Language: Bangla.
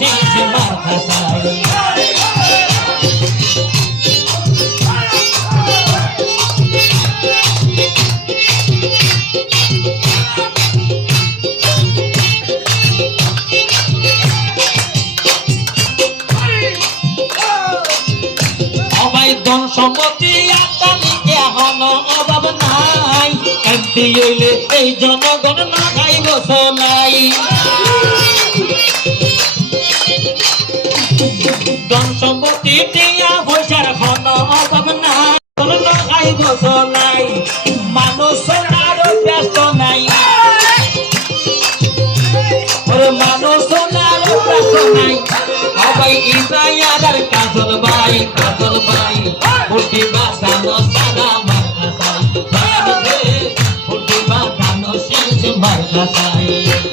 শেষ মাথায় ধন সম্পত্তি আতালিকে হন অভাব নাই কান্তি হইলে এই জনগণ না খাইব সোলাই ধন সম্পত্তি টিয়া পয়সার হন অভাব নাই না খাইব সোলাই মানুষ আরো ব্যস্ত নাই মানুষ আরো ব্যস্ত নাই সবাই ইব্রাহিম কাজল ভাই ফুটি বাসানো সাদা মার্কা সাই ফুটি বাসানো শেষ মার্কা সাই